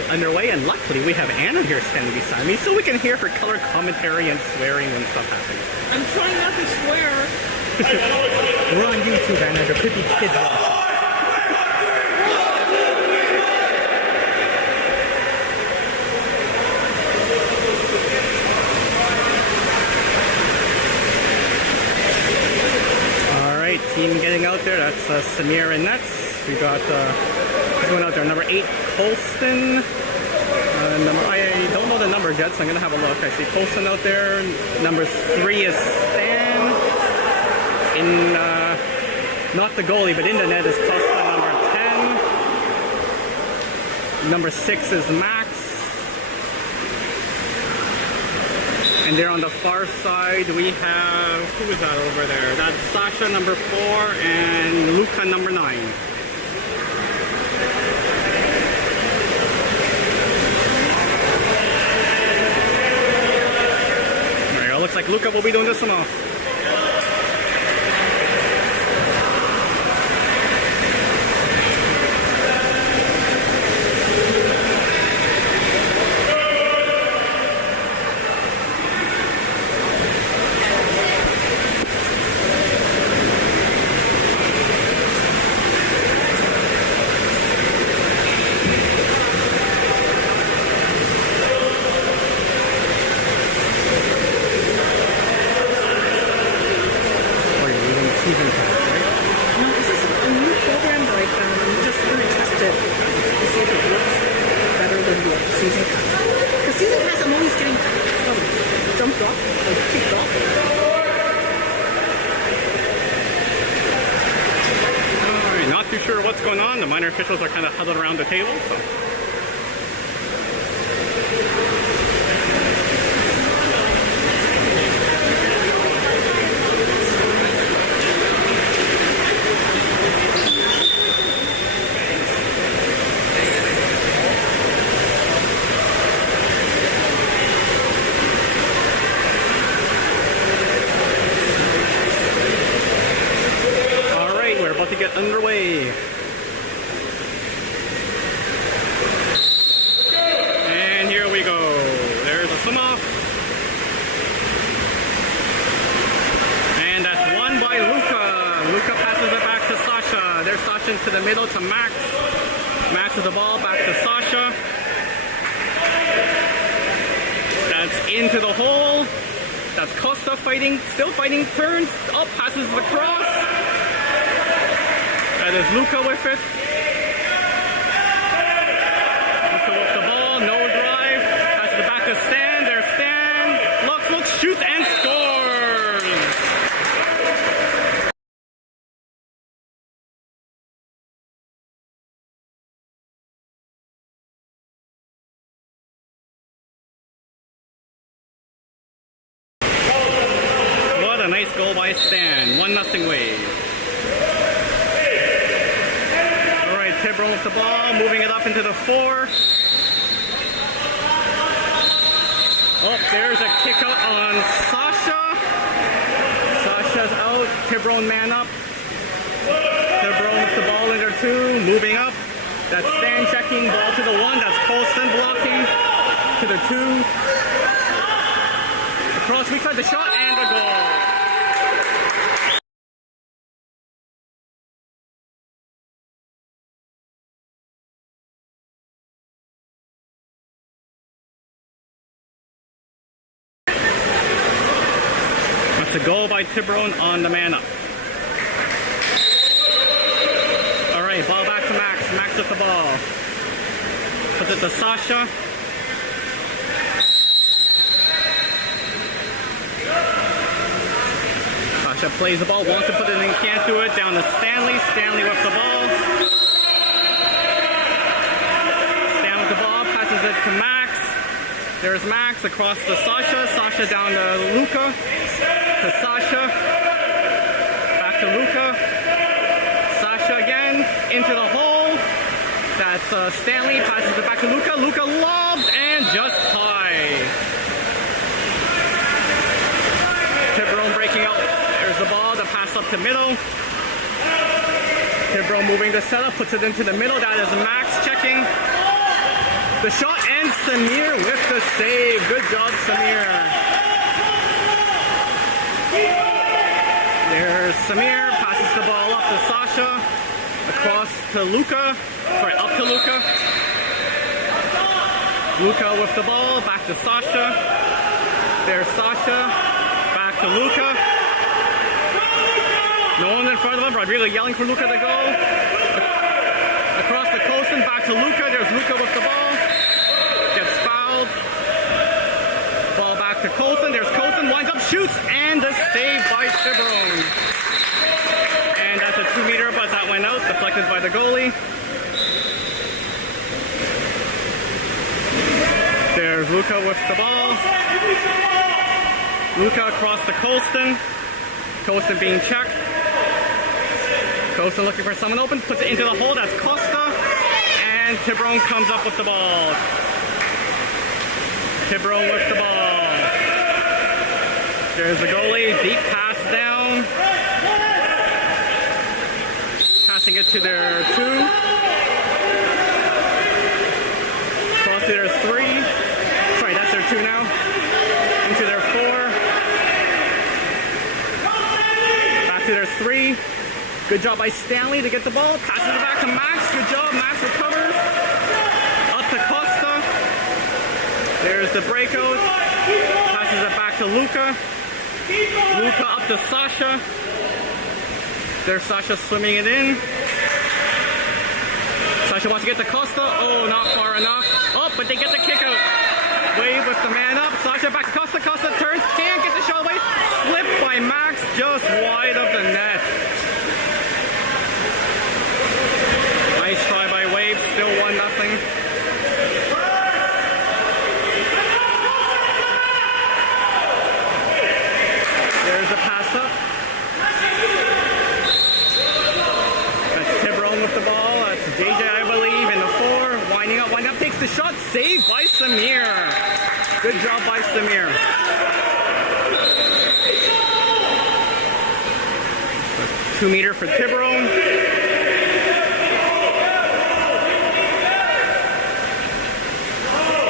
get underway, and luckily we have Anna here standing beside me so we can hear her color commentary and swearing when stuff happens. I'm trying not to swear. We're on YouTube, Anna. There could be kids watching. Alright, team getting out there. That's Samir and Nets. We got who's going out there? Number 8, Colston. I don't know the number yet, so I'm going to have a look. I see Colston out there. Number 3 is Stan. In, not the goalie, but in the net is Costa, number 10. Number 6 is Max. And there on the far side, we have, who is that over there? That's Sasha, number 4, and Luca, number 9. Looks like Luca will be doing this one off. Sure what's going on. The minor officials are kind of huddled around the table. So. To get underway. And here we go. There's a swim off. And that's won by Luca. Luca passes it back to Sasha. There's Sasha into the middle to Max. Max with the ball back to Sasha. That's into the hole. That's Costa fighting, still fighting, turns up, passes across. That is Luca with it. Luca with the ball, no drive. Passes it back to Stan. There's Stan. Looks, shoots, and scores! What a nice goal by Stan. 1-0 Wave. Tiburon with the ball, moving it up into the 4. Oh, there's a kick out on Sasha. Sasha's out. Tiburon man up. Tiburon with the ball in there 2, moving up. That's Stan checking, ball to the 1. That's Colston blocking to the 2. Across weak side, the shot and the goal. That's a goal by Tiburon on the man up. Alright, ball back to Max. Max with the ball. Puts it to Sasha. Sasha plays the ball, wants to put it in, can't do it. Down to Stanley. Stanley with the ball. Stan with the ball, passes it to Max. There's Max across to Sasha. Sasha down to Luca. To Sasha. Back to Luca. Sasha again into the hole. That's Stanley. Passes it back to Luca. Luca lobs and just high. Tiburon breaking out. There's the ball. The pass up to middle. Tiburon moving the setup. Puts it into the middle. That is Max checking. The shot and Samir with the save. Good job, Samir. There's Samir, passes the ball up to Sasha, across to Luka, sorry, up to Luka. Luka with the ball, back to Sasha. There's Sasha, back to Luka. No one in front of him, Rodrigo yelling for Luka to go. Across the coast and back to Luka, there's Luka with the ball. Gets fouled. Ball back to Colson. There's Colson. Winds up, shoots, and the save by Tiburon. And that's a 2-meter, but that went out. Deflected by the goalie. There's Luka with the ball. Luka across to Colston. Colston being checked. Colston looking for someone open. Puts it into the hole. That's Costa. And Tiburon comes up with the ball. Tiburon with the ball. There's the goalie. Deep pass down. Passing it to their 2. Cross to their 3. Sorry, that's their 2 now. Into their 4. Back to their 3. Good job by Stanley to get the ball. Passes it back to Max. Good job. Max recovers. Up to Costa. There's the breakout. Passes it back to Luka. Luka up to Sasha. There's Sasha swimming it in. Sasha wants to get to Costa. Oh, not far enough. Oh, but they get the kick out. Wave with the man up. Sasha back to Costa. Costa turns. Can't get the shot away. Flipped by Max. Just wide of the net. Nice try by Wave. Still 1-0. There's a pass up. That's Tiburon with the ball. That's JJ, I believe, in the 4. Winding up, takes the shot. Saved by Samir. Good job by Samir. 2-meter for Tiburon.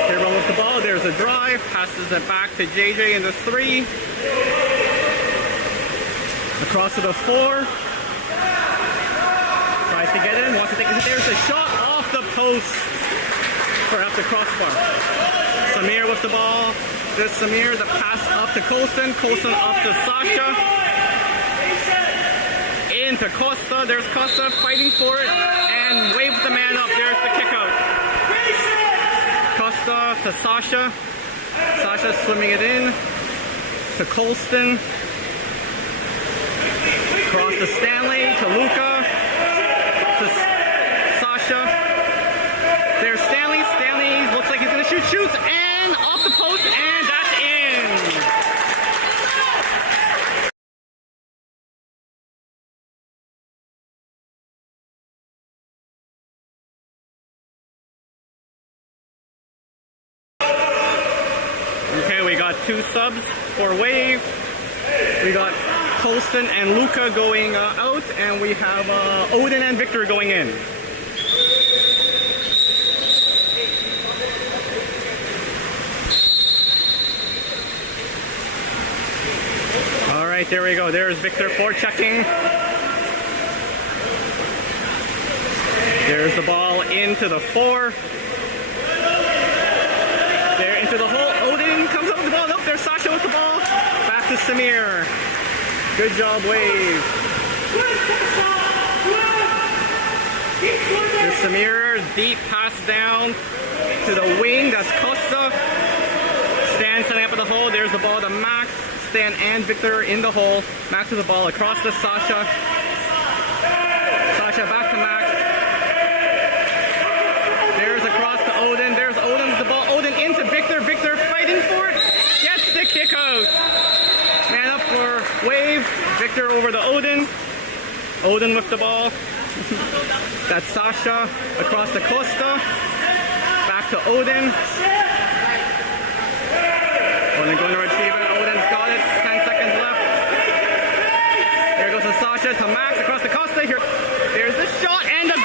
Tiburon with the ball. There's a drive. Passes it back to JJ in the 3. Across to the 4. Tries to get in. Wants to take it. There's a shot off the post. For up the crossbar. Samir with the ball. There's Samir. The pass up to Colson. Colson up to Sasha. Into Costa. There's Costa fighting for it. And waves the man up. There's the kick out. Costa to Sasha. Sasha swimming it in. To Colston. Across to Stanley, to Luka, to Sasha. There's Stanley. Stanley looks like he's going to shoot. Shoots, and off the post, and that's in. Okay, we got 2 subs for Wave. We got Colston and Luka going out, and we have Odin and Victor going in. All right, there we go. There's Victor forechecking. There's the ball into the 4. There into the hole. Odin comes up with the ball. Nope, there's Sasha with the ball. Back to Samir. Good job, Wave. There's Samir. Deep pass down to the wing. That's Costa. Stan setting up at the hole. There's the ball to Max. Stan and Victor in the hole. Max with the ball across to Sasha. Sasha back to Max. There's across to Odin. There's Odin with the ball. Odin into Victor. Victor fighting for it. Gets the kick out. Man up for Wave. Victor over to Odin. Odin with the ball. That's Sasha across to Costa. Back to Odin. Odin going to retrieve it. Odin's got it. 10 seconds left. There goes to Sasha to Max across to Costa. Here, there's the shot and a goal.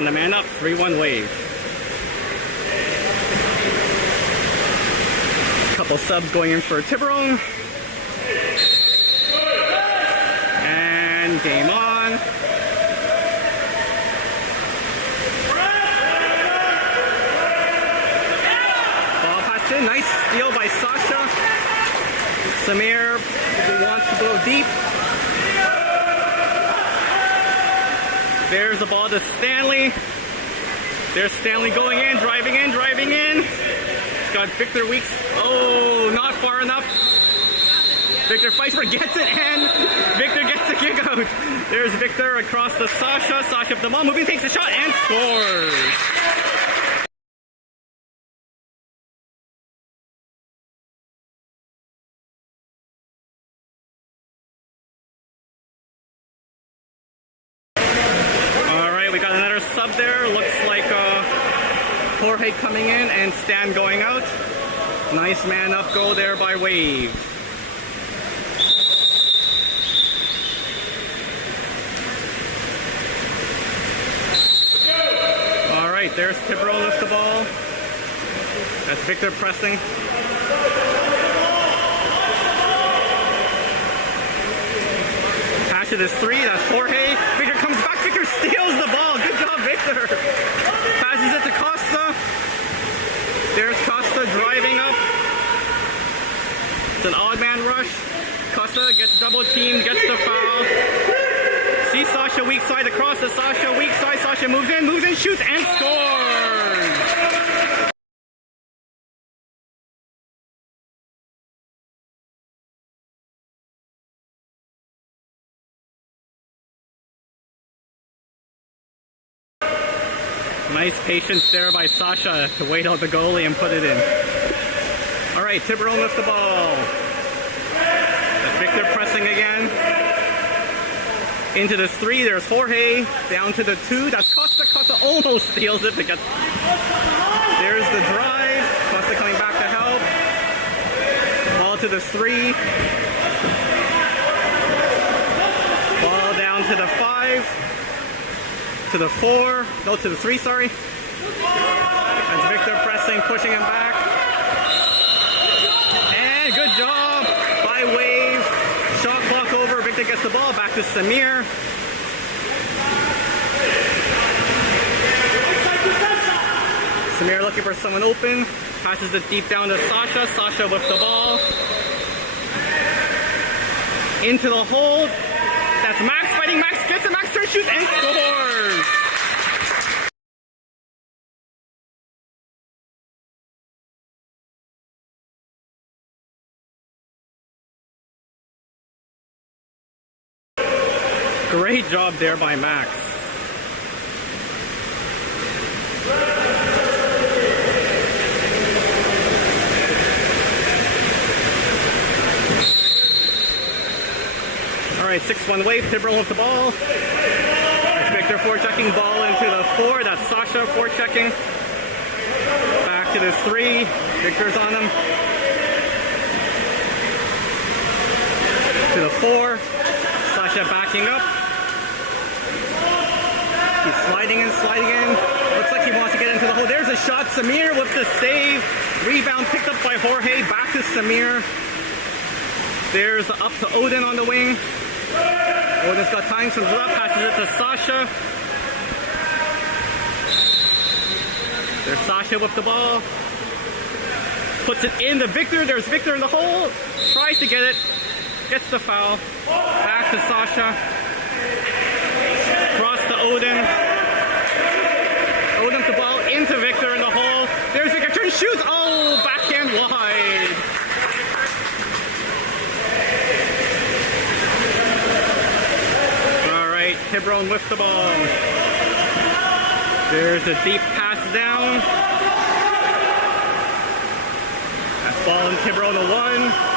on the man up, 3-1 Wave. Couple subs going in for Tiburon. And game on. Ball passed in, nice steal by Sasha. Samir wants to go deep. There's the ball to Stanley. There's Stanley going in, driving in, driving in. He's got Victor Weeks. Oh, not far enough. Victor fights for it, gets it, and Victor gets the kick out. There's Victor across to Sasha. Sasha up the ball, moving, takes a shot, and scores. We got another sub there. Looks like Jorge coming in and Stan going out. Nice man up goal there by Wave. All right, there's Tiburon with the ball. That's Victor pressing. Pass it is 3. That's Jorge. Victor comes back. Victor steals the ball. Good job, Victor. Passes it to Costa. There's Costa driving up. It's an odd man rush. Costa gets double teamed, gets the foul. See Sasha weak side across to Sasha. Weak side. Sasha moves in, shoots, and scores. Nice patience there by Sasha to wait out the goalie and put it in. All right, Tiburon with the ball. That's Victor pressing again. Into the 3, there's Jorge. Down to the 2, that's Costa. Costa almost steals it. There's the drive. Costa coming back to help. Ball to the 3. Ball down to the 5. To the 4, no, to the 3, sorry. That's Victor pressing, pushing him back. And good job by Wave. Shot clock over, Victor gets the ball, back to Samir. Samir looking for someone open, passes it deep down to Sasha. Sasha with the ball. Into the hold. That's Max fighting. Max gets it. Max turns, shoots, and scores. Great job there by Max. All right, 6-1 Wave. Tiburon with the ball. That's Victor forechecking. Ball into the 4. That's Sasha forechecking. Back to the 3. Victor's on him. To the 4. Sasha backing up. He's sliding in, sliding in. Looks like he wants to get into the hole. There's a shot. Samir with the save. Rebound picked up by Jorge. Back to Samir. There's the up to Odin on the wing. Odin's got time, comes up, passes it to Sasha. There's Sasha with the ball. Puts it in to Victor. There's Victor in the hole. Tries to get it. Gets the foul. Back to Sasha. Cross to Odin. Odin the ball into Victor in the hole. There's Victor. Turns, shoots. Oh, backhand wide. Tiburon with the ball. There's a deep pass down. That's ball in Tiburon to 1.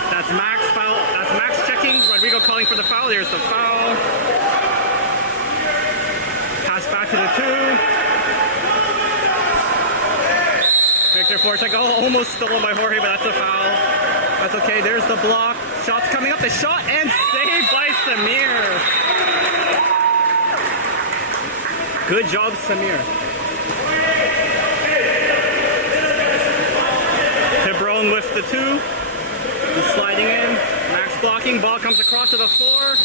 That's Max foul. That's Max checking. Rodrigo calling for the foul. There's the foul. Pass back to the 2. Victor forecheck. Oh, almost stolen by Jorge, but that's a foul. That's okay. There's the block. Shots coming up. The shot and saved by Samir. Good job, Samir. Tiburon with the 2. Just sliding in. Max blocking. Ball comes across to the floor.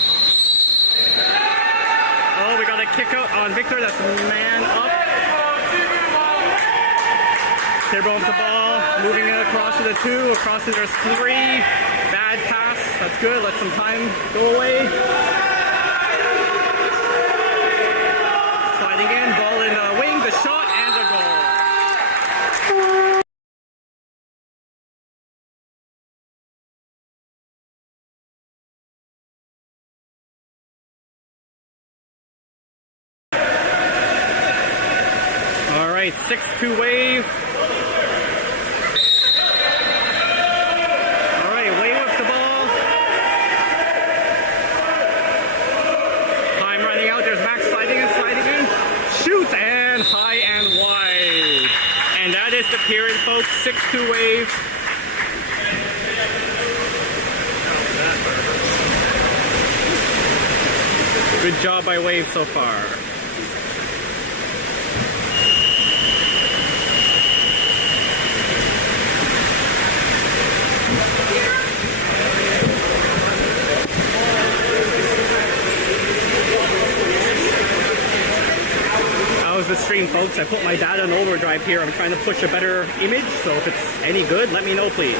Oh, we got a kick out on Victor. That's man up. Tiburon with the ball. Moving it across to the 2. Across to there's 3. Bad pass. That's good. Let some time go away. Sliding in. Ball in the wing. The shot and the goal. All right, 6-2 Wave. All right, Wave with the ball. Time running out. There's Max sliding in. Shoots and high and wide. And that is the period, folks. 6-2 Wave. Good job by Wave so far. The stream, folks. I put my data in overdrive here. I'm trying to push a better image, so if it's any good, let me know, please.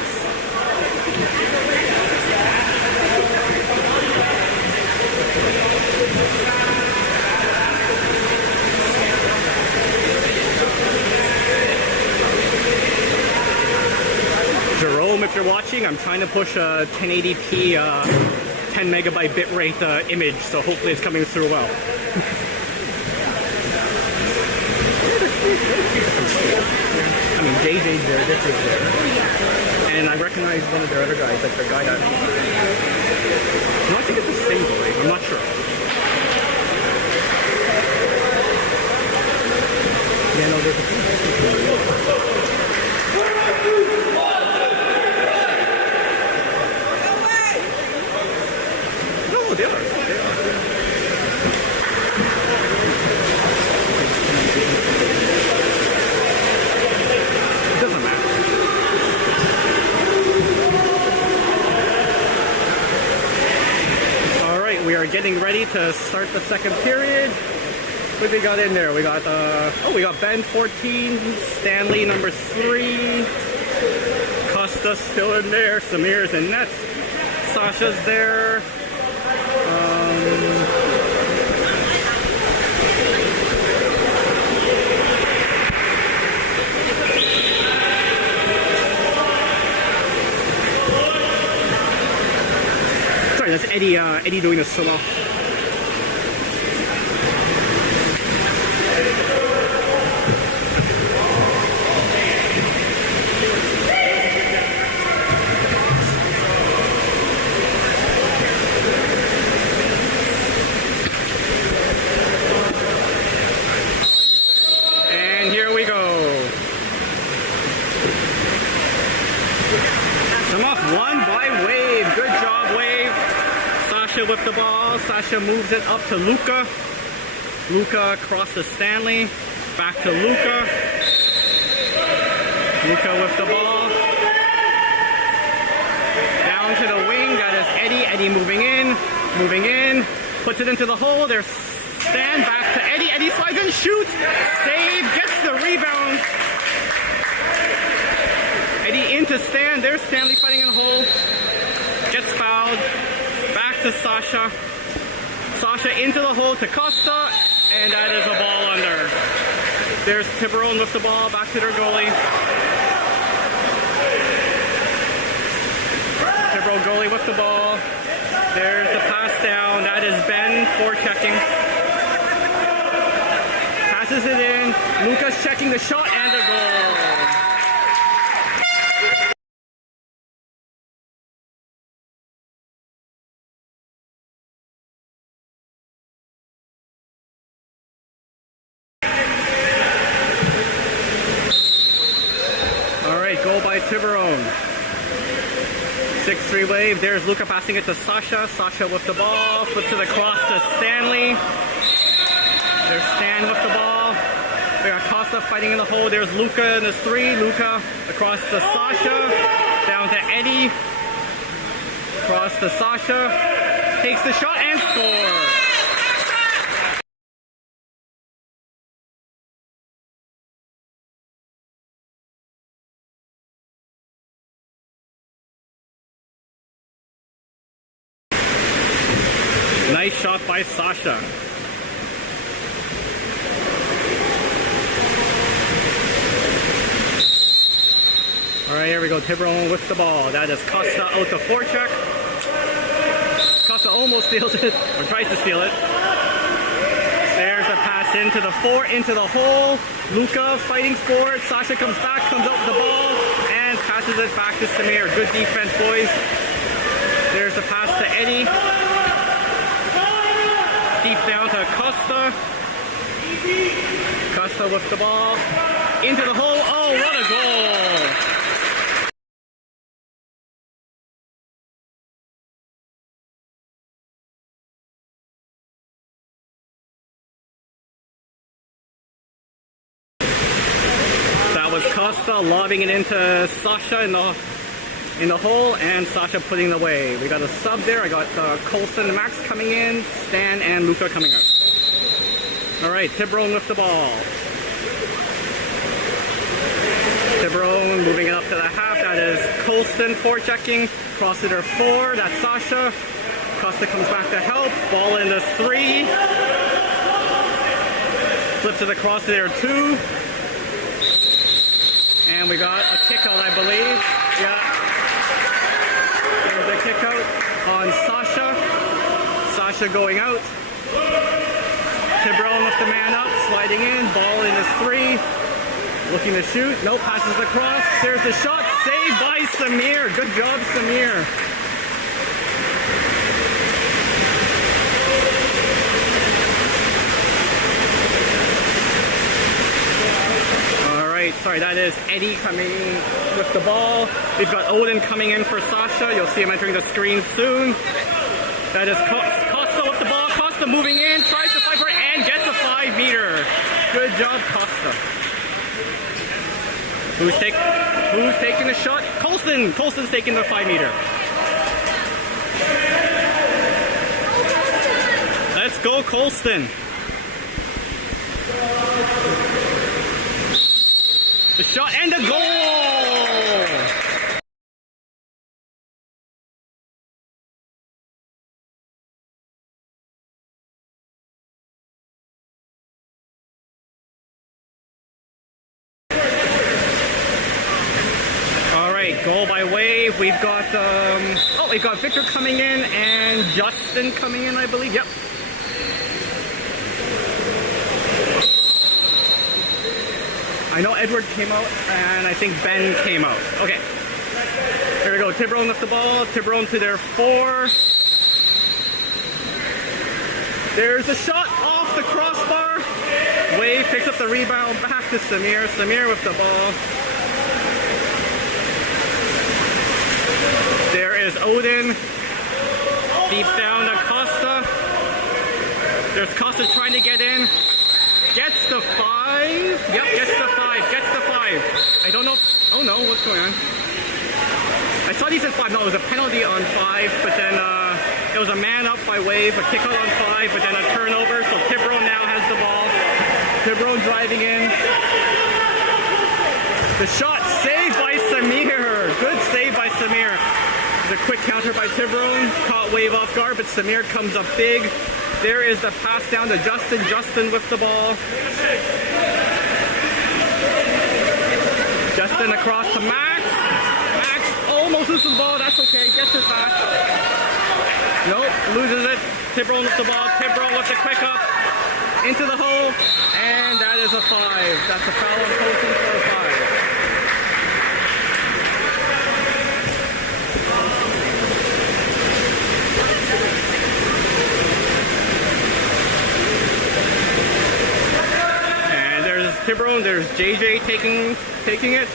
Jerome, if you're watching, I'm trying to push a 1080p 10 megabyte bitrate image, so hopefully it's coming through well. I mean, JJ's there, this is there. And I recognize one of their other guys, like the guy that... No, I think it's the same boy. I'm not sure. Yeah, no, there's a... No, they are. We are getting ready to start the second period. What we got in there? We got we got Ben 14, Stanley number 3, Costa still in there, Samir's in net, Sasha's there. That's Eddie doing the solo. And here we go. Come off one by Wave. Good job, Wave. Sasha with the ball. Sasha moves it up to Luca. Luca across to Stanley. Back to Luca. Luca with the ball. Down to the wing. That is Eddie. Eddie moving in. Moving in. Puts it into the hole. There's Stan. Back to Eddie. Eddie slides in. Shoots. Save. Gets the rebound. Eddie into Stan. There's Stanley fighting in the hole. Gets fouled. Back to Sasha. Sasha into the hole to Costa. And that is a ball under. There's Tiburon with the ball. Back to their goalie. Tiburon goalie with the ball. There's the pass down. That is Ben forechecking. Passes it in. Lucas checking the shot and a goal. Goal by Tiburon. 6-3 Wave. There's Luca passing it to Sasha. Sasha with the ball. Flips it across to Stanley. There's Stan with the ball. We got Costa fighting in the hole. There's Luca in the 3. Luca across to Sasha. Down to Eddie. Across to Sasha. Takes the shot and scores. Nice shot by Sasha. Alright, here we go. Tiburon with the ball. That is Costa out the forecheck. Costa almost steals it, or tries to steal it. There's a pass into the 4, into the hole. Luca fighting for it. Sasha comes back, comes up with the ball, and passes it back to Samir. Good defense, boys. There's a pass to Eddie. Deep down to Costa. Costa with the ball. Into the hole. Oh, what a goal! That was Costa lobbing it into Sasha in the hole, and Sasha putting it away. We got a sub there. I got Colson and Max coming in, Stan and Luca coming out. Alright, Tiburon with the ball. Tiburon moving it up to the half. That is Colson forechecking. Cross to their 4. That's Sasha. Costa comes back to help. Ball in the 3. Flips it across to their 2. And we got a kick out, I believe. Yeah. There's a kick out on Sasha. Sasha going out. Tiburon with the man up, sliding in. Ball in his 3. Looking to shoot. Nope, passes across. There's the shot. Saved by Samir. Good job, Samir. Sorry, that is Eddie coming with the ball. We've got Odin coming in for Sasha. You'll see him entering the screen soon. That is Costa with the ball. Costa moving in, tries to fight for it, and gets a 5-meter. Good job, Costa. Who's taking the shot? Colson! Colson's taking the 5-meter. Let's go, Colston. The shot and the goal! All right, goal by Wave. We've got we've got Victor coming in and Justin coming in, I believe. Yep. I know Edward came out, and I think Ben came out. Okay. Here we go. Tiburon with the ball. Tiburon to their 4. There's a shot off the crossbar. Wave picks up the rebound back to Samir. Samir with the ball. There is Odin. Deep down to Costa. There's Costa trying to get in. Gets the 5. Yep, gets the 5. Gets the 5. I don't know. Oh no, what's going on? I thought he said 5. No, it was a penalty on 5, but then it was a man up by Wave, a kick out on 5, but then a turnover. So Tiburon now has the ball. Tiburon driving in. The shot saved by Samir. Good save by Samir. The quick counter by Tiburon. Caught Wave off guard, but Samir comes up big. There is the pass down to Justin. Justin with the ball. Justin across to Max. Max almost loses the ball. That's okay. Gets it back. Nope. Loses it. Tiburon with the ball. Tiburon with the quick up. Into the hole. And that is a 5. That's a foul on Colton for a 5. Tiburon, there's JJ taking it.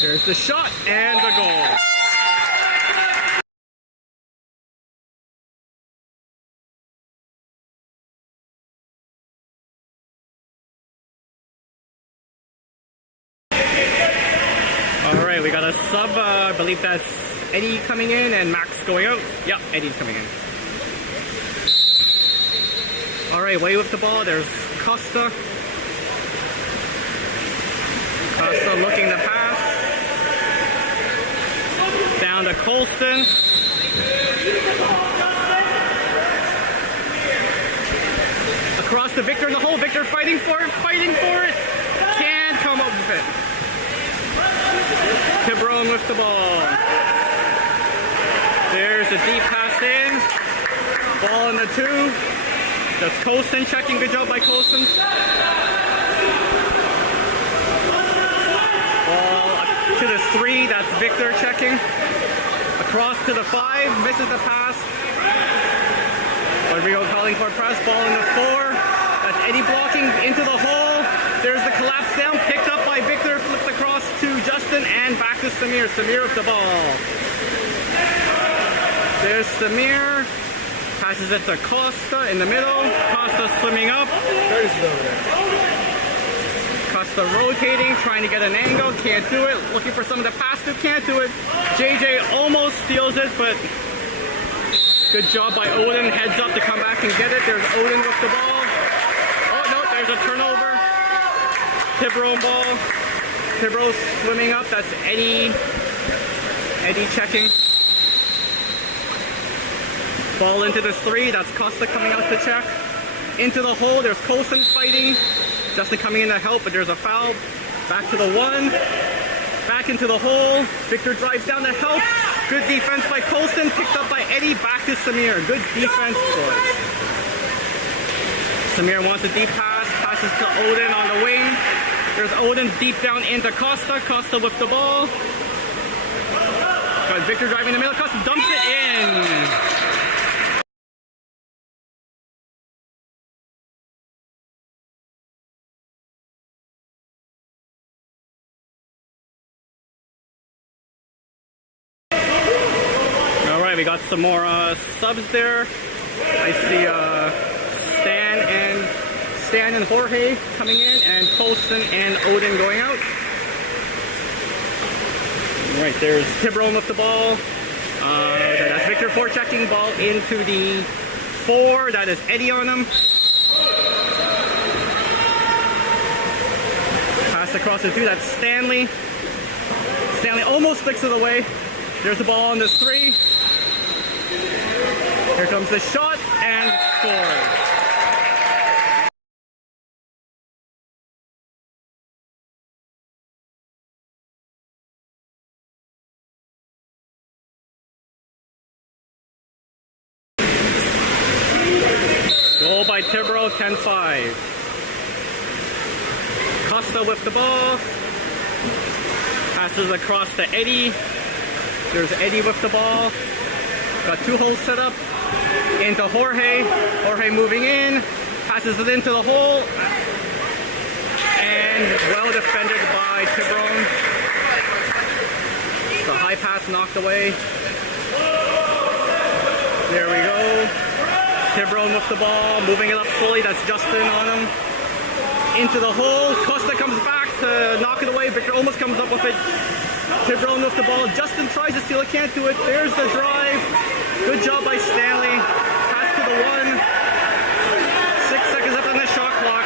There's the shot and the goal. All right, we got a sub. I believe that's Eddie coming in and Max going out. Yep, Eddie's coming in. All right, away with the ball. There's Costa. Costa looking to pass. Down to Colston. Across to Victor in the hole. Victor fighting for it, Can't come up with it. Tiburon with the ball. There's a deep pass in. Ball in the 2. That's Colston checking. Good job by Colston. Ball to the 3. That's Victor checking. Across to the 5. Misses the pass. Rodrigo calling for a press. Ball in the 4. That's Eddie blocking into the hole. There's the collapse down. Picked up by Victor. Flipped across to Justin and back to Samir. Samir with the ball. There's Samir. Passes it to Costa in the middle. Costa swimming up. Costa rotating, trying to get an angle. Can't do it. Looking for someone to pass to. Can't do it. JJ almost steals it, but good job by Odin. Heads up to come back and get it. There's Odin with the ball. Oh, no, there's a turnover. Tiburon ball. Tiburon swimming up. That's Eddie. Eddie checking. Ball into the 3. That's Costa coming out to check. Into the hole. There's Colson fighting. Justin coming in to help, but there's a foul. Back to the 1. Back into the hole. Victor drives down to help. Good defense by Colson. Picked up by Eddie. Back to Samir. Good defense, boys. Samir wants a deep pass. Passes to Odin on the wing. There's Odin deep down into Costa. Costa with the ball. Got Victor driving in the middle. Costa dumps it in. We got some more subs there. I see Stan and Jorge coming in, and Colston and Odin going out. Right, there's Tiburon with the ball. That's Victor forechecking. Ball into the 4. That is Eddie on him. Pass across the 2. That's Stanley. Stanley almost flicks it away. There's the ball on this 3. Here comes the shot and score. Goal by Tiburon, 10-5. Costa with the ball. Passes across to Eddie. There's Eddie with the ball. Got 2 holes set up. Into Jorge. Jorge moving in. Passes it into the hole. And well defended by Tiburon. The high pass knocked away. There we go. Tiburon with the ball. Moving it up slowly. That's Justin on him. Into the hole. Costa comes back to knock it away. Victor almost comes up with it. Tiburon with the ball. Justin tries to steal it. Can't do it. There's the drive. Good job by Stanley. Pass to the 1. 6 seconds left on the shot clock.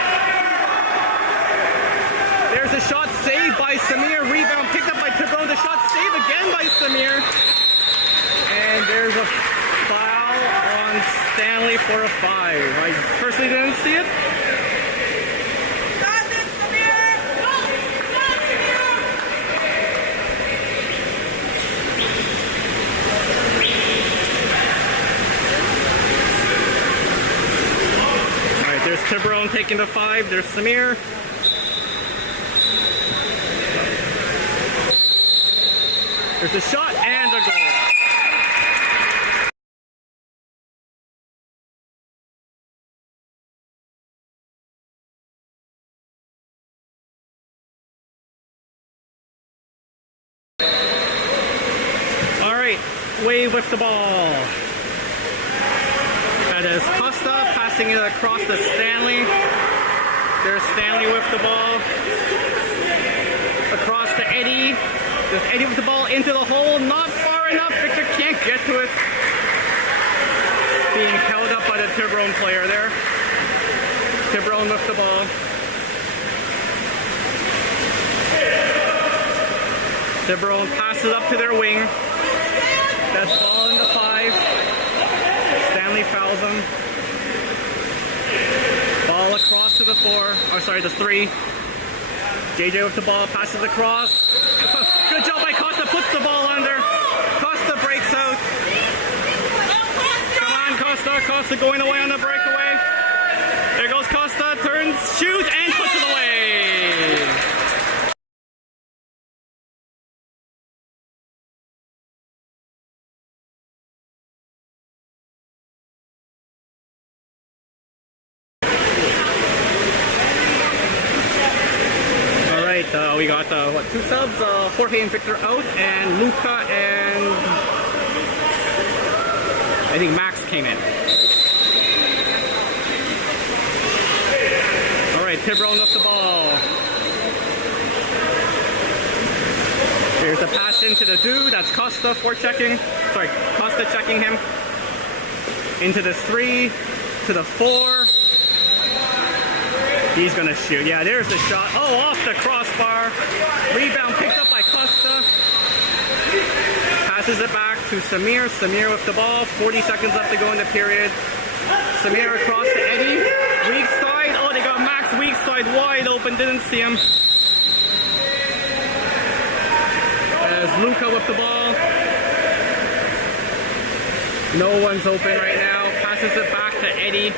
There's a shot saved by Samir. Rebound picked up by Tiburon. The shot saved again by Samir. And there's a foul on Stanley for a 5. I personally didn't see it. There's Tiburon taking the 5. There's Samir. There's a shot and a goal. JJ with the ball. That is Costa passing it across to Stanley. There's Stanley with the ball. Across to Eddie. There's Eddie with the ball into the hole. Not far enough. Victor can't get to it. Being held up by the Tiburon player there. Tiburon with the ball. Tiburon passes up to their wing. That's ball into 5. Stanley fouls him. Ball across to the 4. Oh, sorry, the 3. JJ with the ball, passes across. Good job by Costa, puts the ball under. Costa breaks out. Come on, Costa. Costa going away on the breakaway. There goes Costa, turns, shoots, and puts it away. We got 2 subs, Jorge and Victor out, and Luca and I think Max came in. All right, Tiburon with the ball. Here's the pass into the dude. That's Costa Costa checking him. Into the 3, to the 4. He's gonna shoot. Yeah, there's the shot. Oh, off the crossbar. Rebound picked up by Costa. Passes it back to Samir. Samir with the ball. 40 seconds left to go in the period. Samir across to Eddie. Weak side. Oh, they got Max weak side wide open. Didn't see him. As Luca with the ball. No one's open right now. Passes it back to Eddie.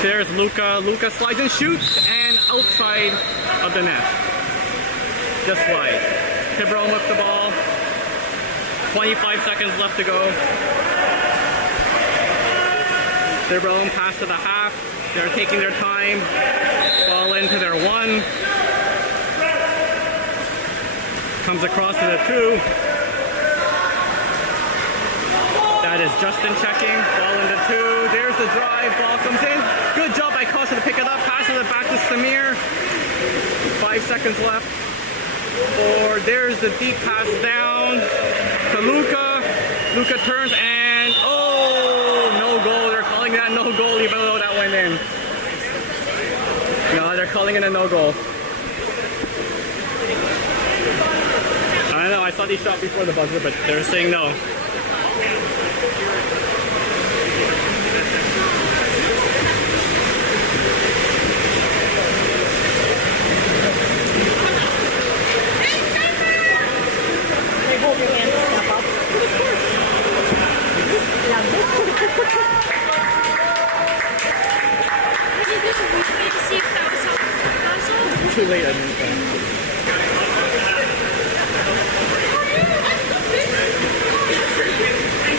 There's Luca. Luca slides and shoots, and outside of the net. Just wide. Tiburon with the ball. 25 seconds left to go. Tiburon pass to the half. They're taking their time. Ball into their 1. Comes across to the 2. That is Justin checking. Ball into 2. There's the drive. Ball comes in. Good job by Costa to pick it up. Passes it back to Samir. 5 seconds left. Or there's the deep pass down to Luca. Luca turns and no goal. They're calling that no goal even though that went in. No, they're calling it a no goal. I don't know. I saw they shot before the buzzer, but they're saying no. Hold your hand and step up. Of course. What did you do? We waited to see if that was on the console? Too late, I didn't. I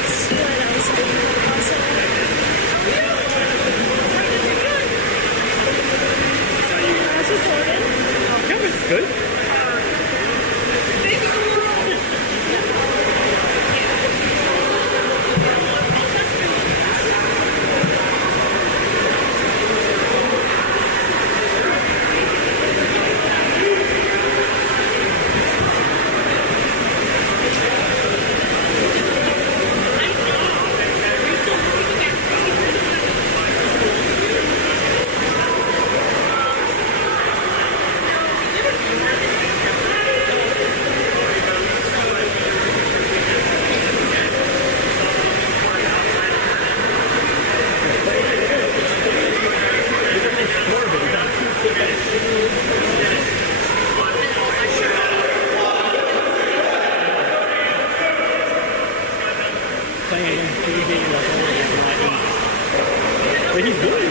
swear that was on the console. That's recorded. Yeah, it's good. But he's good.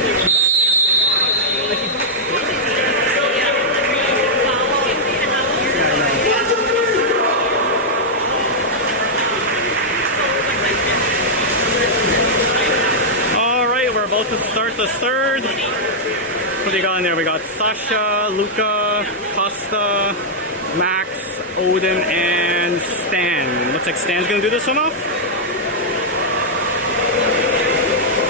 All right, we're about to start the 3rd. What do you got in there? We got Sasha, Luca, Costa, Max, Odin and Stan. Looks like Stan's gonna do this one off.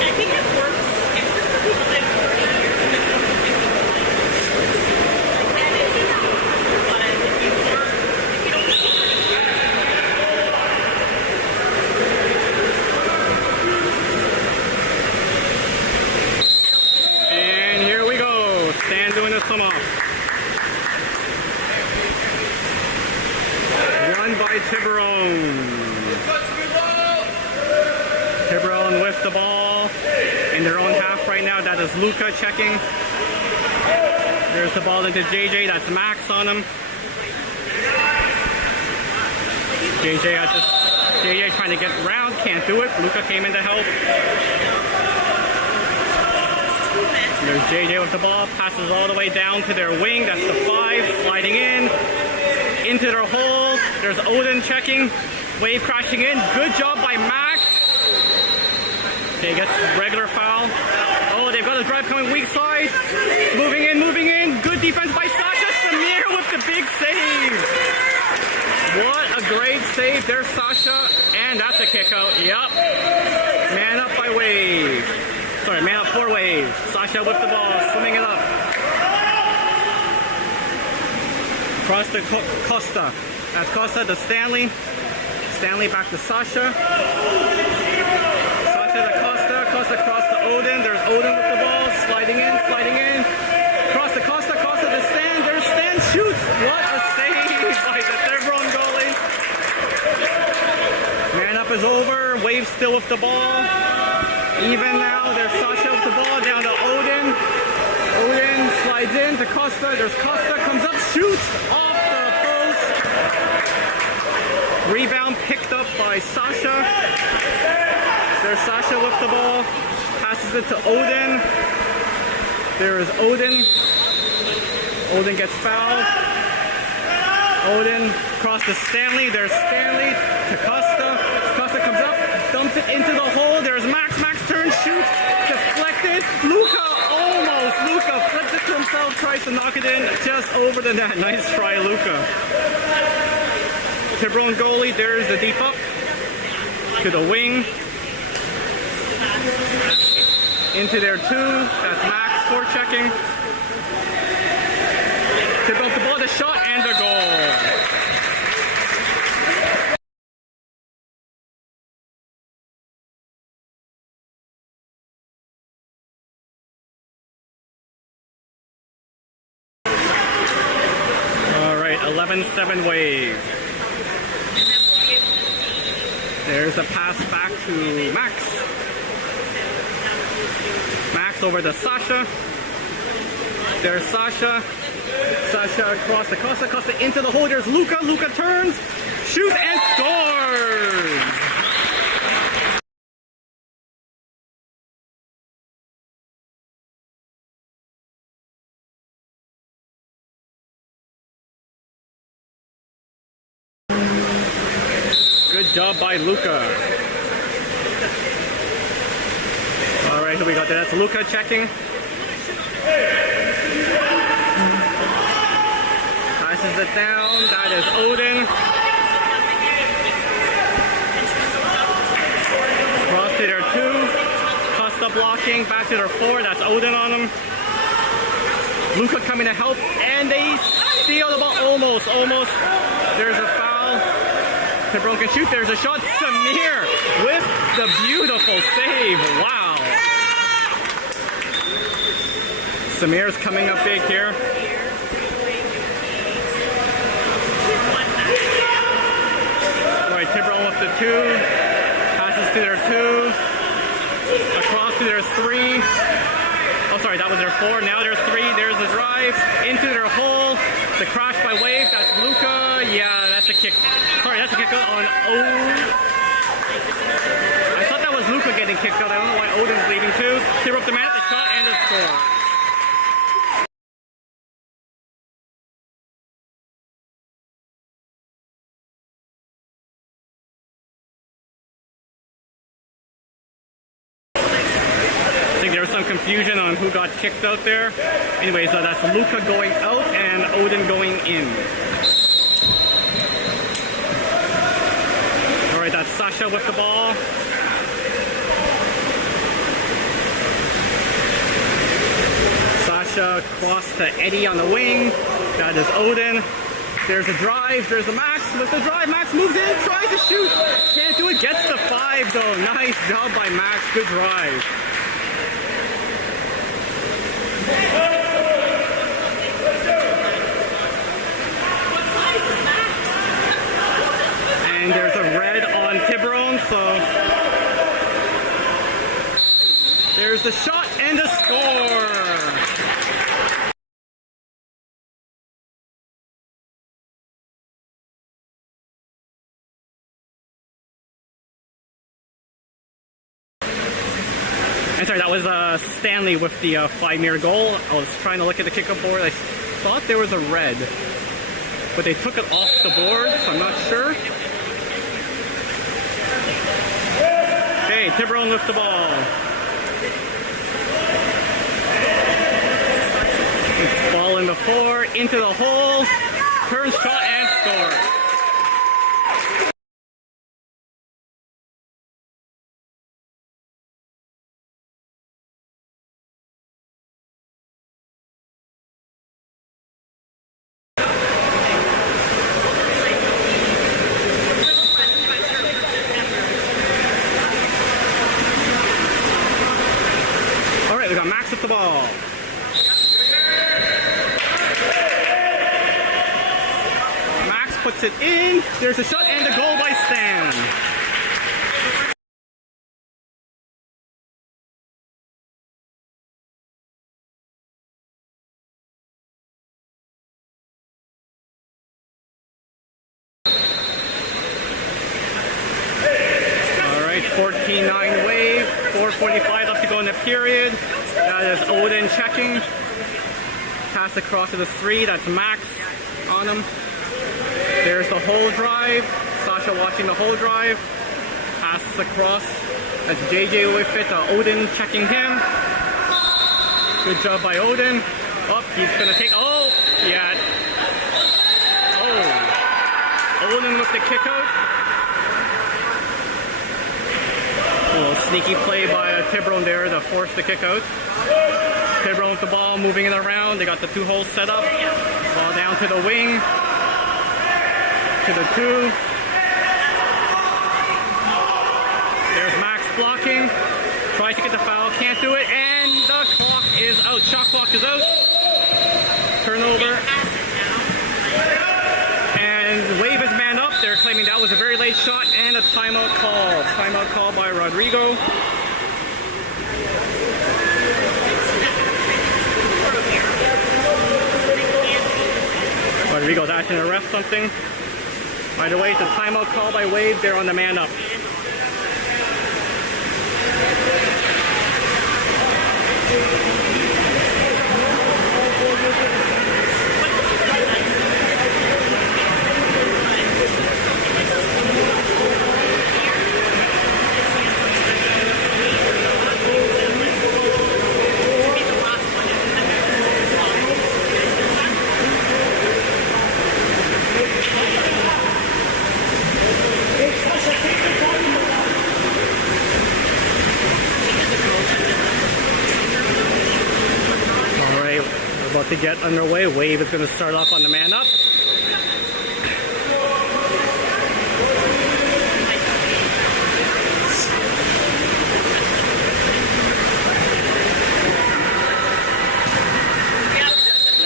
I think it works. It works for people that are 40 years and it's like that is but if you don't And here we go. Stan doing this one off. Run by Tiburon. Tiburon with the ball in their own half right now. That is Luca checking. There's the ball into JJ. That's Max on him. JJ trying to get around. Can't do it. Luca came in to help. There's JJ with the ball. Passes all the way down to their wing. That's the 5. Sliding in. Into their hole. There's Odin checking. Wave crashing in. Good job by Max. Okay, gets regular foul. Oh, they've got a drive coming weak side. Moving in. Good defense by Sasha. Samir with the big save. What a great save. There's Sasha. And that's a kick out. Yep. Man up by Wave. Sorry, man up for Wave. Sasha with the ball. Swimming it up. Across to Costa. That's Costa to Stanley. Stanley back to Sasha. Sasha to Costa. Costa across to Odin. There's Odin with the ball. Sliding in. Across to Costa. Costa to Stan. There's Stan. Shoots. What a save by the Tiburon goalie. Man up is over. Wave still with the ball. Even now. There's Sasha with the ball. Down to Odin. Odin slides in to Costa. There's Costa. Comes up. Shoots off the post. Rebound picked up by Sasha. There's Sasha with the ball. Passes it to Odin. There is Odin. Odin gets fouled. Odin across to Stanley. There's Stanley to Costa. Costa comes up, dumps it into the hole. There's Max. Max turns, shoots, deflected. Luca flips it to himself, tries to knock it in just over the net. Nice try, Luca. Tiburon goalie, there's the deep up to the wing. Into there too. That's Max forechecking. Tiburon the ball, the shot, and the goal. All right, 11-7 Wave. There's the pass back to Max. Max over to Sasha. There's Sasha. Sasha across the Costa into the hole. There's Luca. Luca turns, shoots, and scores! Good job by Luca. All right, here we go. That's Luca checking. Passes it down. That is Odin. Cross to their 2. Costa blocking. Back to their 4. That's Odin on them. Luca coming to help. And they steal the ball. Almost. There's a foul. Tiburon can shoot. There's a shot. Samir with the beautiful save. Wow. Samir's coming up big here. All right, Tiburon with the 2. Passes to their 2. Across to their 3. Oh, sorry, that was their 4. Now there's 3. There's the drive into their hole. The crash by Wave. That's Luca. Yeah, that's a kick. Sorry, that's a kick out on I thought that was Luca getting kicked out. I don't know why Odin's leaving too. Tiburon up the mat, the shot, and the score. I think there was some confusion on who got kicked out there. Anyways, that's Luca going out and Odin going in. Alright, that's Sasha with the ball. Sasha cross to Eddie on the wing. That is Odin. There's a drive. There's a Max with the drive. Max moves in, tries to shoot. Can't do it. Gets the 5 though. Nice job by Max. Good drive. And there's a red on Tiburon, so there's the shot and the score. And sorry, that was Stanley with the 5-meter goal. I was trying to look at the kickoff board. I thought there was a red, but they took it off the board, so I'm not sure. Okay, Tiburon with the ball. Ball in the 4, into the hole, turn shot and score. We got Max with the ball. Max puts it in. There's a shot and a goal by Stan. All right, 14-9 Wave. 4:45 left to go in the period. That is Odin checking. Pass across to the 3. That's Max on him. There's the hole drive. Sasha watching the hole drive. Pass across. That's JJ with it. Odin checking him. Good job by Odin. Oh, he's gonna take. Oh, yeah. Oh. Odin with the kick out. A little sneaky play by Tiburon there to force the kick out. Tiburon with the ball, moving it around. They got the 2 holes set up. Ball down to the wing. To the 2. There's Max blocking. Tries to get the foul, can't do it, and the clock is out. Shot clock is out. Turnover. And Wave is manned up. They're claiming that was a very late shot and a timeout call. Timeout call by Rodrigo. Rodrigo's asking the ref something. By the way, it's a timeout call by Wave. They're on the man up. About to get underway. Wave is going to start off on the man up.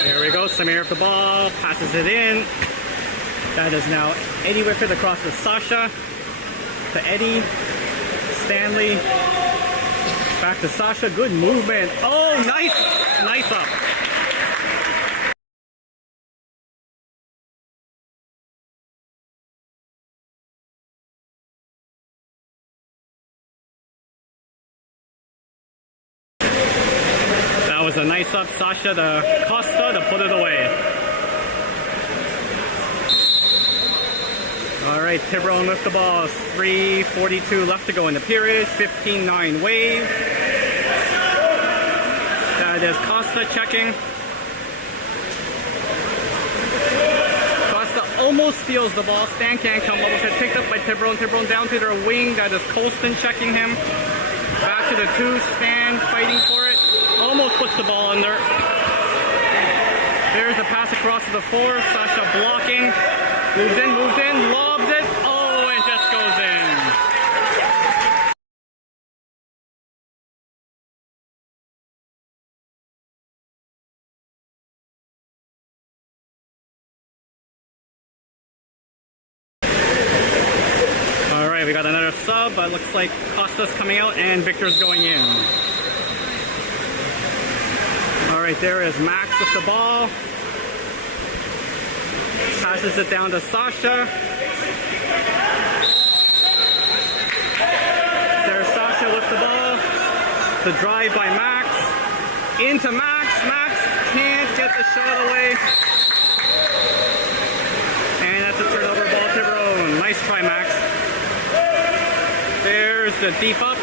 There we go. Samir with the ball, passes it in. That is now Eddie with it across to Sasha. To Eddie. Stanley. Back to Sasha. Good movement. Oh, nice. Nice up. That was a nice up, Sasha to Costa to put it away. All right, Tiburon with the ball. 3:42 left to go in the period. 15-9 Wave. That is Costa checking. Costa, almost steals the ball. Stan can't come up with it. Picked up by Tiburon. Tiburon down to their wing. That is Colston checking him. Back to the 2. Stan fighting for it. Almost puts the ball under. There's the pass across to the 4. Sasha blocking. Moves in, lobs it. Oh, it just goes in. All right, we got another sub, but looks like Costa's coming out and Victor's going in. All right, there is Max with the ball. Passes it down to Sasha. There's Sasha with the ball. The drive by Max. Into Max. Max can't get the shot away. And that's a turnover ball, Tiburon. Nice try, Max. There's the deep up.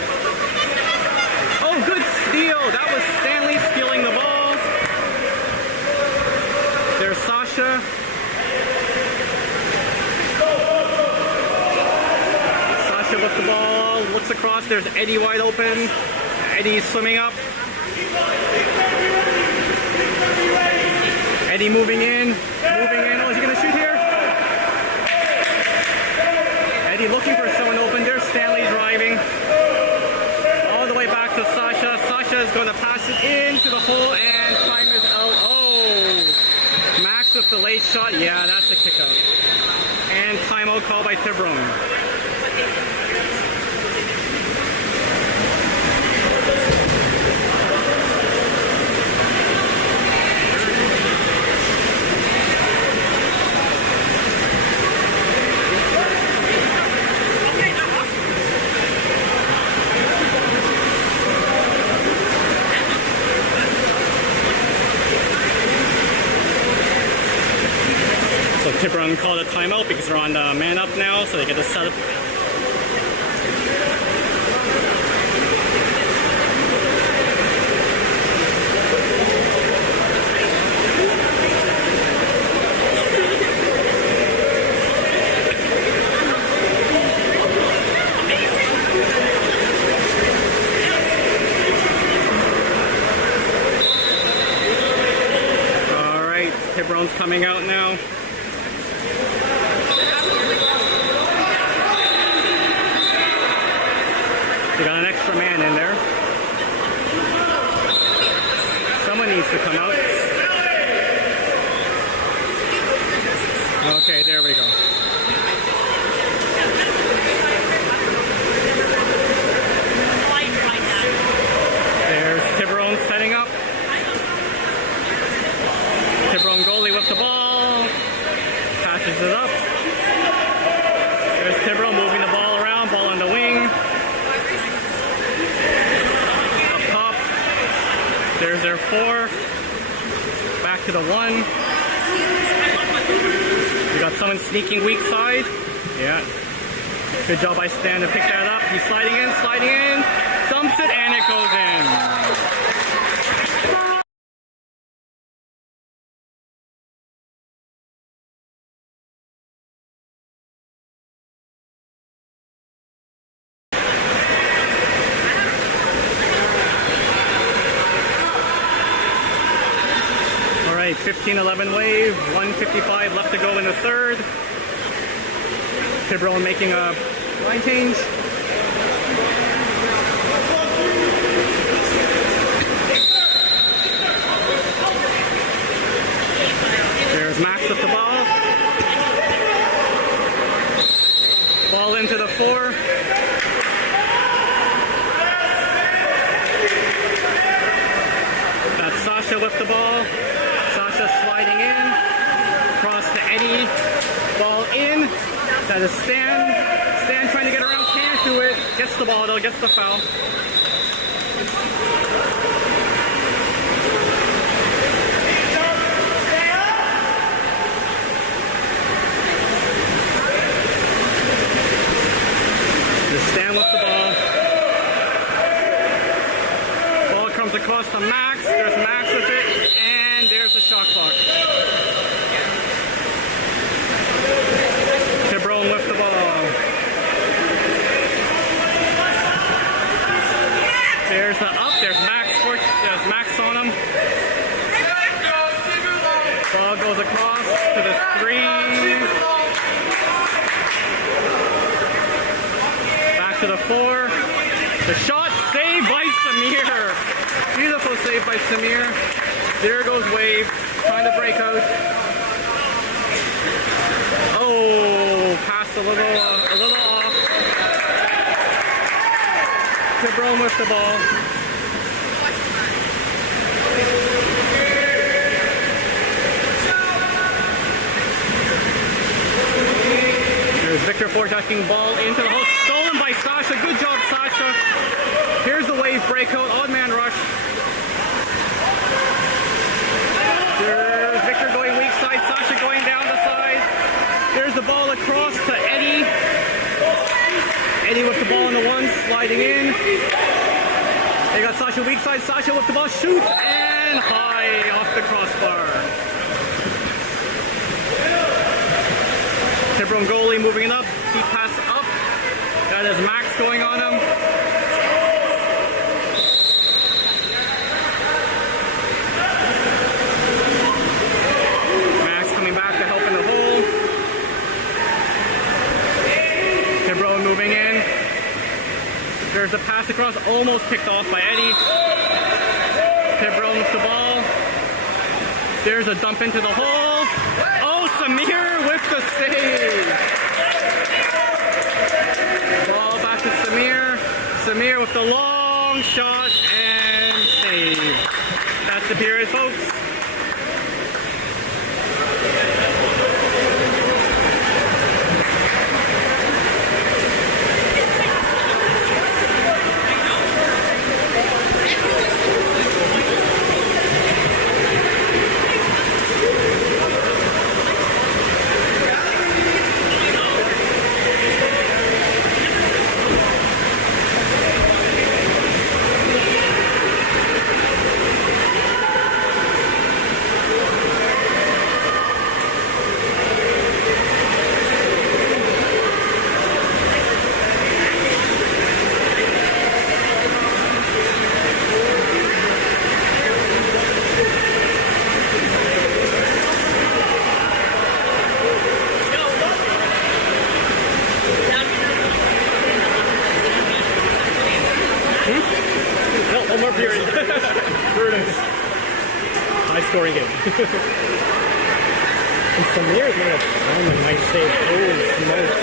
Oh, good steal. That was Stanley stealing the ball. There's Sasha. With the ball, looks across, there's Eddie wide open. Eddie's swimming up. Eddie moving in. Oh, is he gonna shoot here? Eddie looking for someone open. There's Stanley driving. All the way back to Sasha. Sasha is gonna pass it into the hole and time is out. Oh! Max with the late shot. Yeah, that's a kick out. And timeout call by Tiburon. So Tiburon called a timeout because they're on the man up now, so they get to set up. All right, Tiburon's coming out now. We got an extra man in there. Someone needs to come out. Okay, there we go. There's Tiburon setting up. Tiburon goalie with the ball. Passes it up. There's Tiburon moving the ball around. Ball on the wing. There's their 4. Back to the 1. We got someone sneaking weak side. Yeah. Good job by Stan to pick that up. He's sliding in, dumps it, and it goes in. All right, 15-11 wave, 1:55 left to go in the third. Tiburon making a line change. There's Max with the ball. Ball into the 4. That's Sasha with the ball. Sasha sliding in. Cross to Eddie. Ball in. That is Stan. Stan trying to get around. Can't do it. Gets the ball though. Gets the foul. Stan with the ball. Ball comes across to Max. There's Max with it. And there's the shot clock. goes across to the 3. Back to the 4. The shot saved by Samir. Beautiful save by Samir. There goes Wave, trying to break out. Oh, pass a little off. Tiburon with the ball. There's Victor foretucking ball into the hole. Stolen by Sasha. Good job, Sasha. Here's the Wave breakout. Odd man rush. There's Victor going weak side. Sasha going down the side. There's the ball across to Eddie. Eddie with the ball on the 1, sliding in. They got Sasha weak side. Sasha with the ball. Shoots and high off the crossbar. Tiburon goalie moving it up. Deep pass up. That is Max going on him. Max coming back to help in the hole. Tiburon moving in. There's a pass across, almost picked off by Eddie. Tiburon with the ball. There's a dump into the hole. Oh, Samir with the save. Ball back to Samir. Samir with the long shot and save. That's the period, folks. No, one more period. High scoring game. And Samir is going to time a nice save. Holy smokes.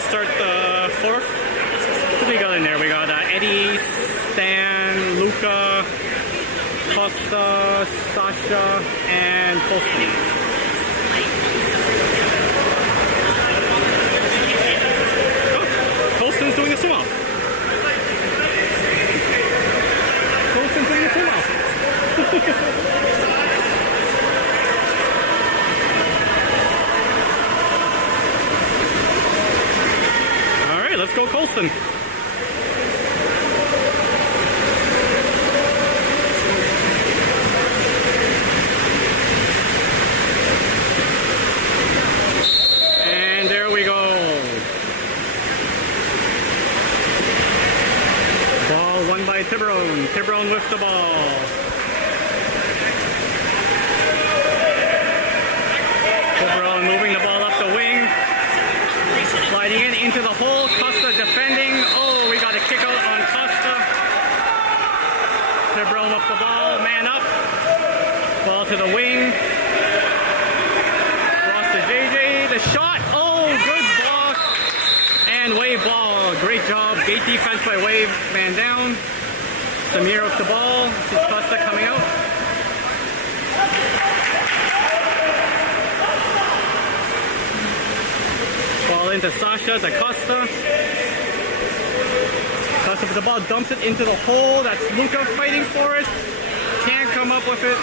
Start the 4th. What do we got in there? We got Eddie, Stan, Luca, Costa, Sasha, and Colston. Oh, Colston's doing a swim off. Colston's doing a swim off. Let's go, Colston. And there we go. Ball won by Tiburon. Tiburon with the ball. Tiburon moving the ball up the wing. Sliding in into the hole. Costa defending. Oh, we got a kick out on Costa. Tiburon with the ball. Man up. Ball to the wing. Cross to JJ. The shot. Oh, good block. And Wave ball. Great job. Great defense by Wave. Man down. Samir with the ball. This is Costa coming out. Ball into Sasha, to Costa. Costa with the ball, dumps it into the hole. That's Luca fighting for it. Can't come up with it.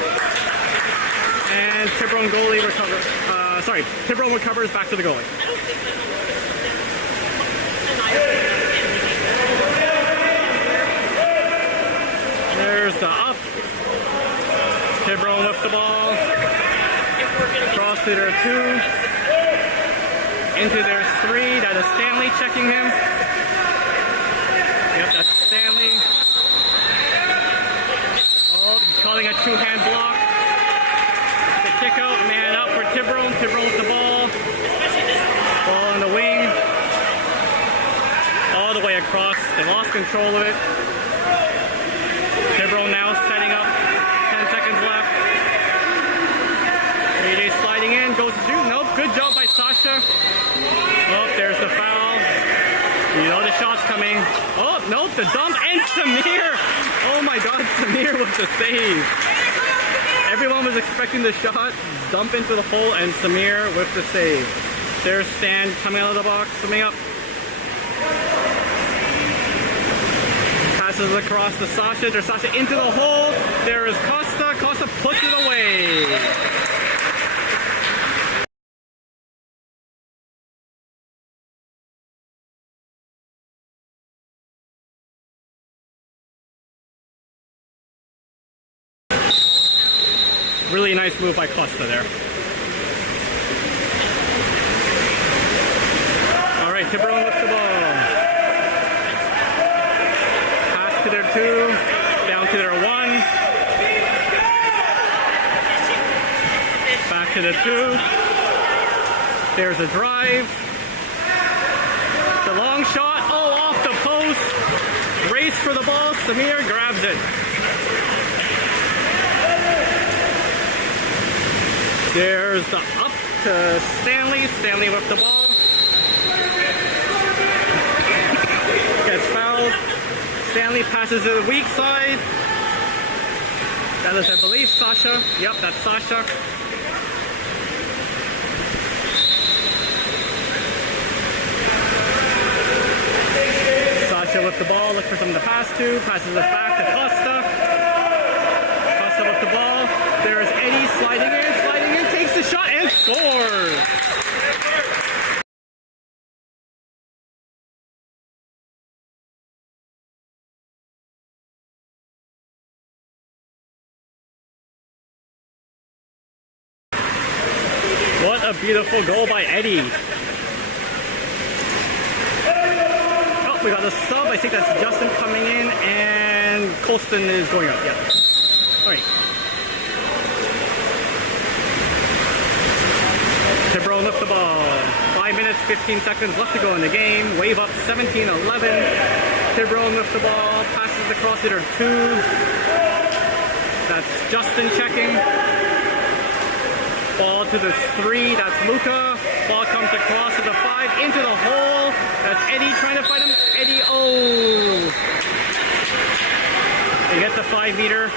And Tiburon goalie sorry, Tiburon recovers back to the goalie. There's the up. Tiburon with the ball. Cross to their 2. Into their 3. That is Stanley checking him. Yep, that's Stanley. Oh, he's calling a 2-hand block. The kick out, man up for Tiburon. Tiburon with the ball. Ball in the wing. All the way across. They lost control of it. Tiburon now setting up. 10 seconds left. AJ sliding in. Goes through. Nope. Good job by Sasha. Oh, there's the foul. You know the shot's coming. Oh, nope. The dump and Samir. Oh my God. Samir with the save. Everyone was expecting the shot. Dump into the hole and Samir with the save. There's Stan coming out of the box. Swimming up. Passes across to Sasha. There's Sasha into the hole. There is Costa. Costa puts it away. Really nice move by Costa there. All right, Tiburon with the ball. Pass to their 2, down to their 1. Back to the 2. There's a drive. The long shot. Oh, off the post. Race for the ball. Samir grabs it. There's the up to Stanley. Stanley with the ball. Gets fouled. Stanley passes to the weak side. That is, I believe, Sasha. Yep, that's Sasha. Sasha with the ball. Look for someone to pass to. Passes it back to Costa. Costa with the ball. There's Eddie sliding in. Takes the shot and scores. What a beautiful goal by Eddie. Oh, we got a sub. I think that's Justin coming in and Colston is going up. Yeah. All right. Tiburon with the ball. 5 minutes, 15 seconds left to go in the game. Wave up 17-11. Tiburon with the ball. Passes across it or 2. That's Justin checking. Ball to the 3. That's Luca. Ball comes across to the 5. Into the hole. That's Eddie trying to fight him. Eddie, oh. They get the 5-meter.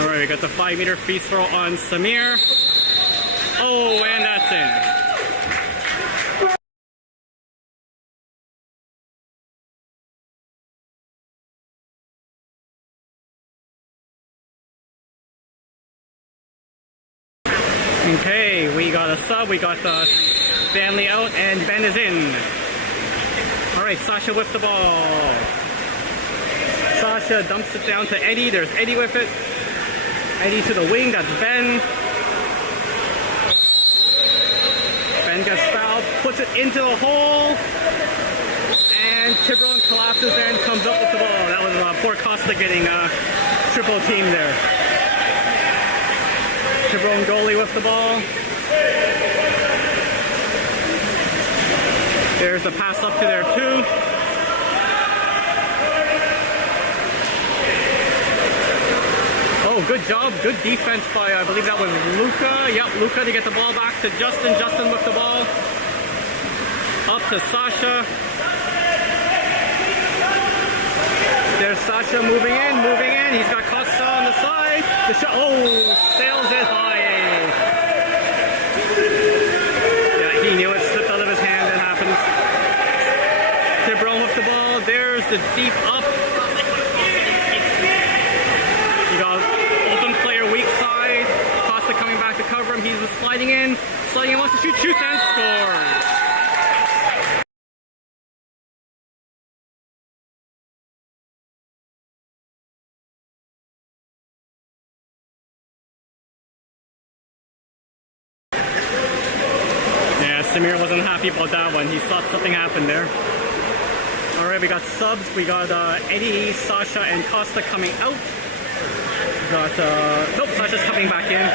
All right, we got the 5-meter free throw on Samir. Oh, and that's in. Okay, we got a sub, we got Stanley out, and Ben is in. All right, Sasha with the ball. Sasha dumps it down to Eddie. There's Eddie with it. Eddie to the wing, that's Ben. Ben gets fouled, puts it into the hole. And Tiburon collapses and comes up with the ball. That was poor Costa getting a triple team there. Tiburon goalie with the ball. There's the pass up to their 2. Oh, good job. Good defense by, I believe that was Luca. Yep, Luca to get the ball back to Justin. Justin with the ball. Up to Sasha. There's Sasha moving in. He's got Costa on the side. The shot, oh, sails it high. Yeah, he knew it. Slipped out of his hand. It happens. Tiburon with the ball. There's the deep up. You got open player weak side. Costa coming back to cover him. He's sliding in. Sliding in, wants to shoot, shoots and scores. Samir wasn't happy about that one. He thought something happened there. All right, we got subs. We got Eddie, Sasha, and Costa coming out. We got, nope, Sasha's coming back in.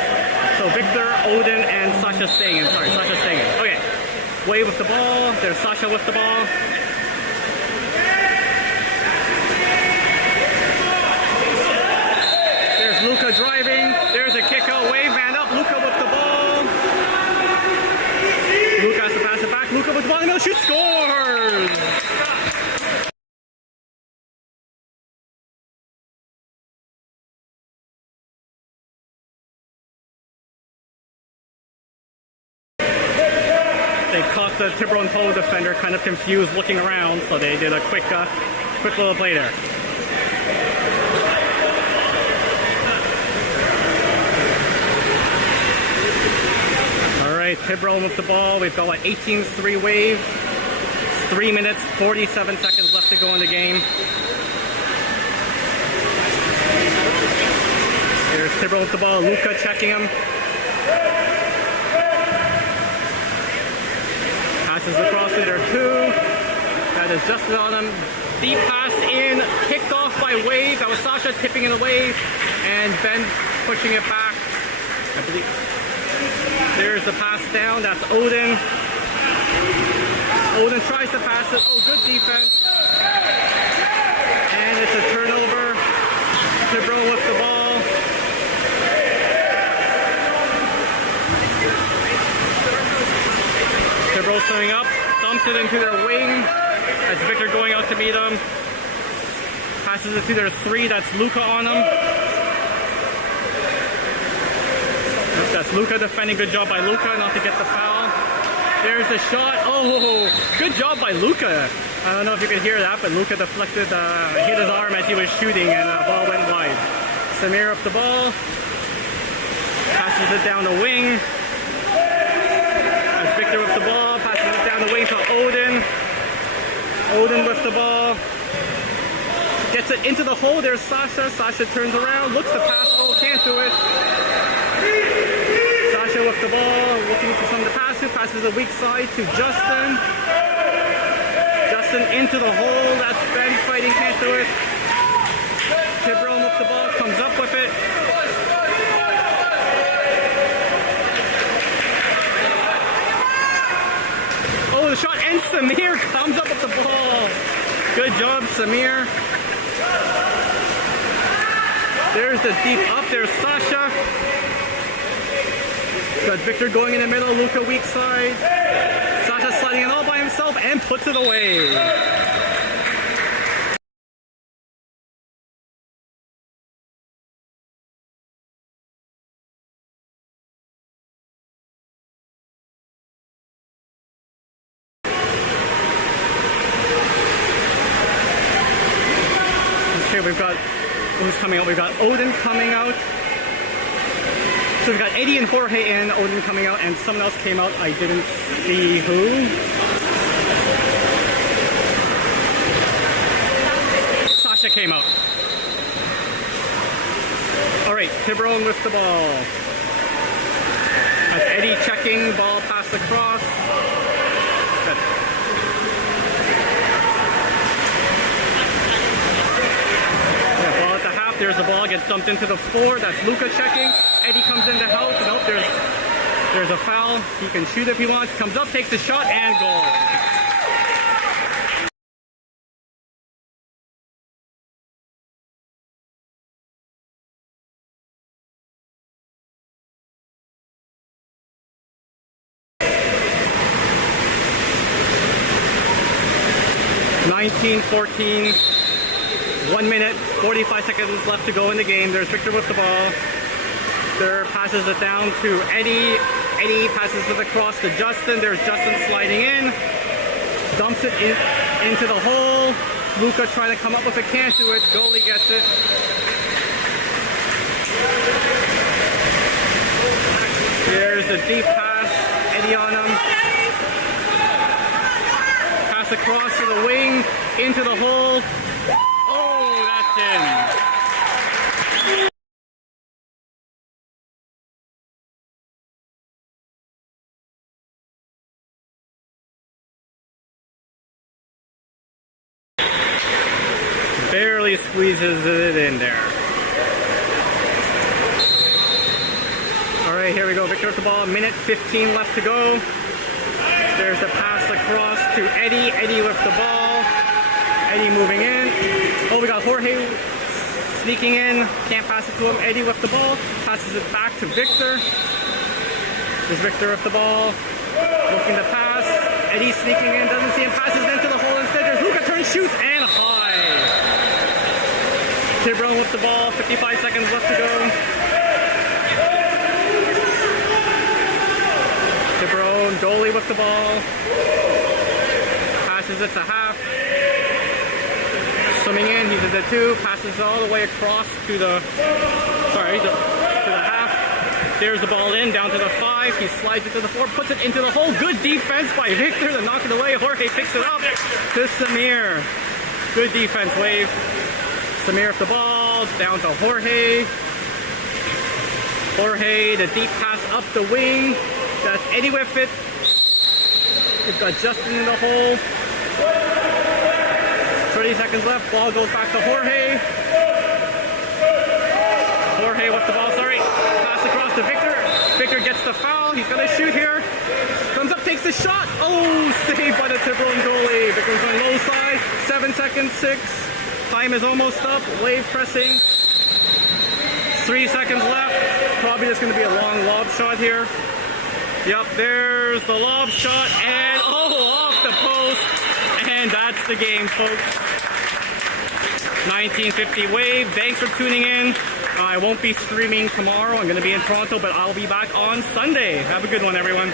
So Victor, Odin, and Sasha staying in. Sorry, Sasha staying in. Okay, Wade with the ball. There's Sasha with the ball. There's Luca driving. There's a kick out. Wave man up. Luca with the ball. Luca has to pass it back. Luca with the ball in the middle. Shoot, scores! They caught the Tiburon pole defender kind of confused looking around, so they did a quick little play there. Tiburon with the ball. We've got, 18-3 wave. 3 minutes, 47 seconds left to go in the game. There's Tiburon with the ball. Luca checking him. Passes across to their two. That is just on him. Deep pass in. Kicked off by Wave. That was Sasha tipping it away. And Ben pushing it back. I believe. There's the pass down. That's Odin. Odin tries to pass it. Oh, good defense. And it's a turnover. Tiburon with the ball. Tiburon throwing up. Dumps it into their wing. That's Victor going out to meet him. Passes it to their three. That's Luca on him. That's Luca defending. Good job by Luca not to get the foul. There's the shot. Oh, good job by Luca. I don't know if you could hear that, but Luca deflected, hit his arm as he was shooting, and the ball went wide. Samir with the ball. Passes it down the wing. That's Victor with the ball. Passes it down the wing to Odin. Odin with the ball. Gets it into the hole. There's Sasha. Sasha turns around. Looks to pass. Oh, can't do it. Sasha with the ball, looking for someone to pass to. Passes the weak side to Justin. Justin into the hole. That's Ben fighting, can't do it. Tiburon with the ball, comes up with it. Oh, the shot, and Samir comes up with the ball. Good job, Samir. There's the deep up. There's Sasha. Got Victor going in the middle, Luca weak side. Sasha sliding it all by himself and puts it away. Okay, we've got who's coming out? We've got Odin coming out. So we've got Eddie and Jorge in, Odin coming out, and someone else came out. I didn't see who. Sasha came out. All right, Tiburon with the ball. That's Eddie checking, ball pass across. Good. Yeah, ball at the half. There's the ball, gets dumped into the floor. That's Luca checking. Eddie comes in to help. Nope, there's a foul. He can shoot if he wants. Comes up, takes the shot, and goal. (19-14). 1 minute, 45 seconds left to go in the game. There's Victor with the ball. Victor passes it down to Eddie. Eddie passes it across to Justin. There's Justin sliding in. Dumps it into the hole. Luka trying to come up with it, can't do it. Goalie gets it. Here's the deep pass. Eddie on him. Pass across to the wing, into the hole. Oh, that's in. Barely squeezes it in there. All right, here we go. Victor with the ball. Minute 15 left to go. There's the pass across to Eddie. Eddie with the ball. Eddie moving in. Oh, we got Jorge sneaking in. Can't pass it to him. Eddie with the ball. Passes it back to Victor. There's Victor with the ball. Looking to pass. Eddie sneaking in. Doesn't see him. Passes into the hole instead. There's Luka. Turns, shoots, and high. Tiburon with the ball, 55 seconds left to go. Tiburon, goalie with the ball. Passes it to half. Swimming in, he's at the 2. Passes all the way across to the, to the half. There's the ball in, down to the 5. He slides it to the 4, puts it into the hole. Good defense by Victor to knock it away. Jorge picks it up to Samir. Good defense, Wave. Samir with the ball, down to Jorge. Jorge, the deep pass up the wing. That's Eddie with it. We've got Justin in the hole. 30 seconds left. Ball goes back to Jorge. Jorge with the ball, sorry. Pass across to Victor. Victor gets the foul. He's going to shoot here. Comes up, takes the shot. Oh, saved by the Tiburon goalie. Victor's on low side. 7 seconds, 6. Time is almost up. Wave pressing. 3 seconds left. Probably just going to be a long lob shot here. Yep, there's the lob shot. And, oh, off the post. And that's the game, folks. 1950 Wave. Thanks for tuning in. I won't be streaming tomorrow. I'm going to be in Toronto, but I'll be back on Sunday. Have a good one, everyone.